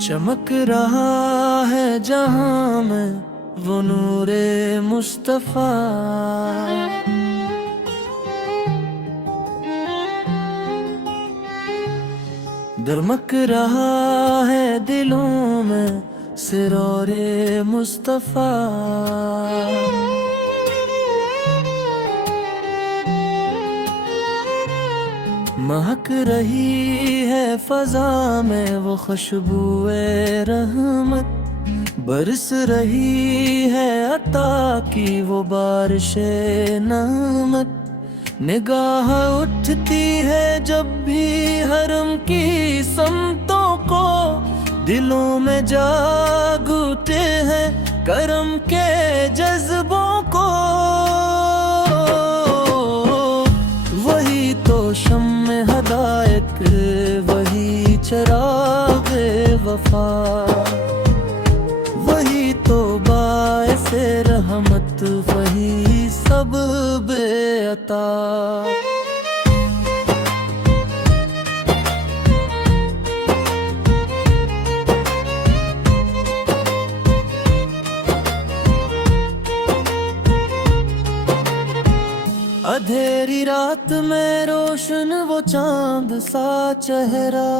चमक रहा है जहां में वो नूरे मुस्तफा। दमक रहा है दिलों में सिरोरे मुस्तफा। महक रही है फजा में वो खुशबुए रहमत। बरस रही है अता की वो बारिशे नमत। निगाह उठती है जब भी हरम की समतों को। दिलों में जाग उठते हैं करम के जज्बों को। वही तो शम्मे हदायत, वही चरागे वफा। वही तो बाइसे रहमत, वही सब बेअता। अंधेरी रात में रोशन वो चांद सा चेहरा।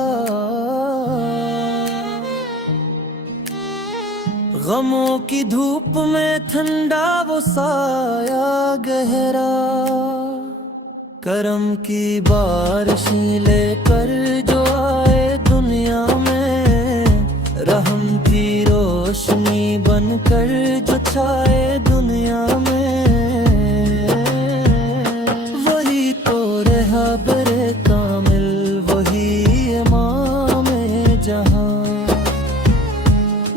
गमों की धूप में ठंडा वो साया गहरा। करम की बारिशें लेकर जो आए दुनिया में। रहम की रोशनी बनकर जो छाए दुनिया में। वही तो रहबरे कामिल, वही इमाम जहां।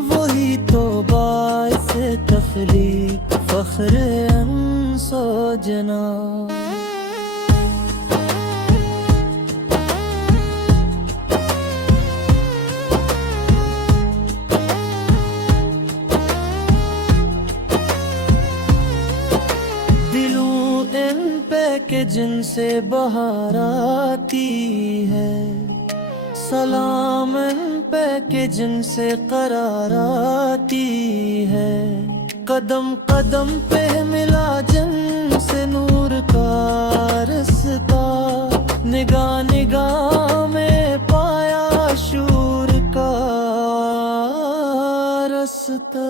वही तो बाइसे तखलीक, फख्र अंसो जना। के जिनसे बहार आती है। सलाम इन पे के जिनसे करार आती है। कदम कदम पे मिला जिनसे नूर का रास्ता। निगाह निगाह में पाया शूर का रास्ता।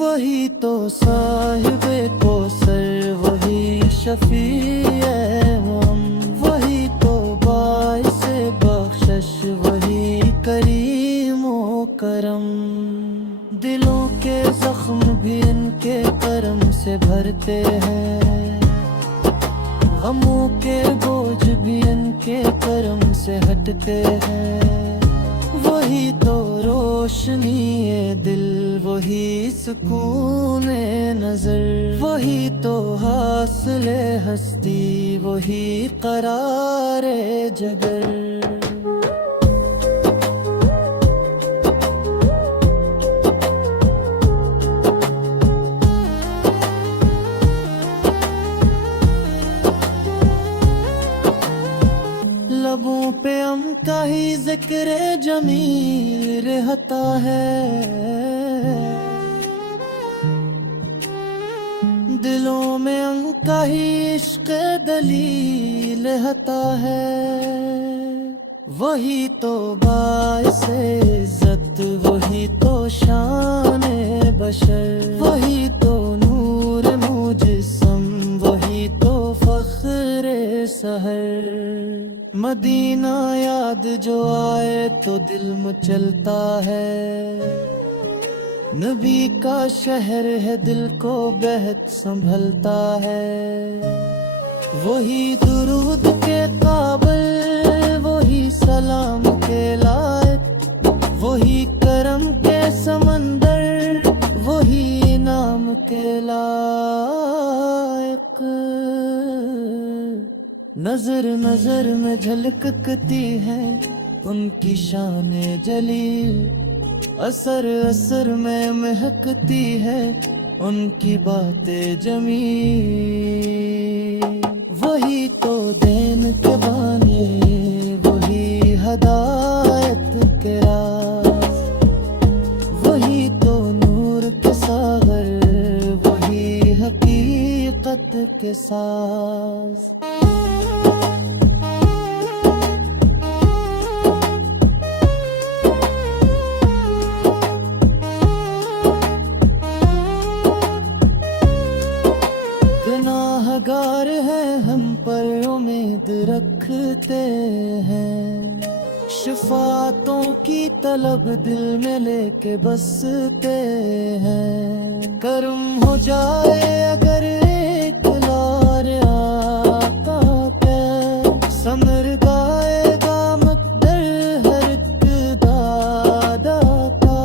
वही तो साहिबे कौसर, वही शफीए हम। वही तो बाइसे बख्शिश, वही करीमो करम। दिलों के जख्म भी इनके करम से भरते हैं। गमों के बोझ भी इनके करम से हटते हैं। वही तो रोशनी ए दिल, वही सुकून ए नजर। वही तो हासिले हस्ती, वही करारे जगर। लबों पे हम का ही जिक्र जमील रहता है। दिलों में उनका ही इश्क दलील रहता है। वही तो बाइसे इज्जत, वही तो शान बशर। वही तो नूर मुजस्सम, वही तो फख्र सहर। मदीना याद जो आए तो दिल मचलता है। नबी का शहर है, दिल को बेहद संभलता है। वही दुरूद के काबिल, वही सलाम के लायक। वही करम के समंदर, वही इनाम के लायक। नजर नजर में झलकती है उनकी शाने जलील। असर असर में महकती है उनकी बातें जमी। वही तो देन के बाने, वही हदायत के के साज। गुनाहगार हैं हम पर उम्मीद रखते हैं, शफातों की तलब दिल में लेके बसते हैं। करम हो जाए अगर एक लार आका के, समर गाएगा मकदर हर एक दादा का।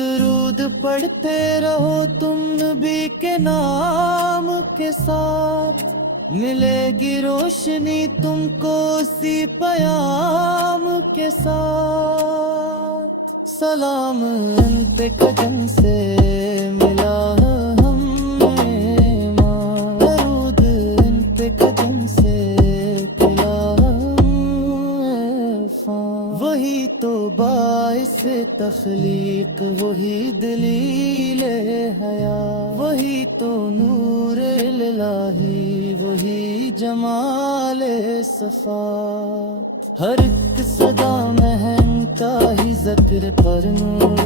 दुरूद पढ़ते रहो तुम नबी के नाम के साथ, मिलेगी रोशनी तुमको उसी पयाम के साथ। सलाम इन पे कदम से मिला हमें माँ, दरूद इन पे कदम से मिला हमें फ़ाँ। वही तो बाइस तख्लीक, वही दलीले हया, वही तो नूर इलाही, वही जमाले सफा। हर एक सदा महंगा ही ज़िक्र पर नूर,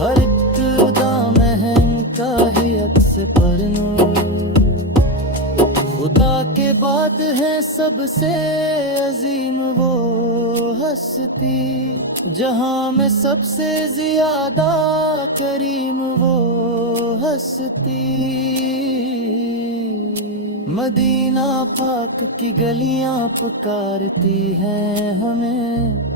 हर एक अदा महंगा ही अक्स पर नूर। खुदा के बाद है सबसे अजीम वो हस्ती, जहां में सबसे ज्यादा करीम वो हस्ती। मदीना पाक की गलियां पुकारती हैं हमें,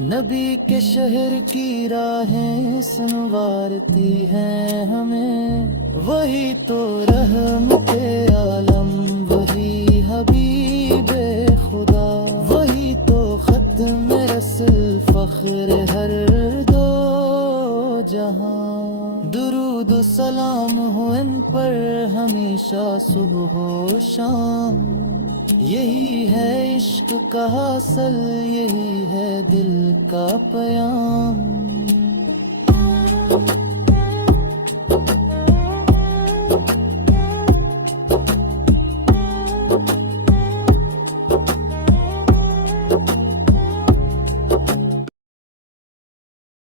नबी के शहर की राहें संवारती हैं हमें। वही तो रहमते आलम, वही हबीबे खुदा, वही तो खत्म रसूल फख्र हर दो जहां। दुरूद सलाम हो इन पर हमेशा सुबह हो शाम। यही है इश्क का हासिल, यही है दिल का प्याम।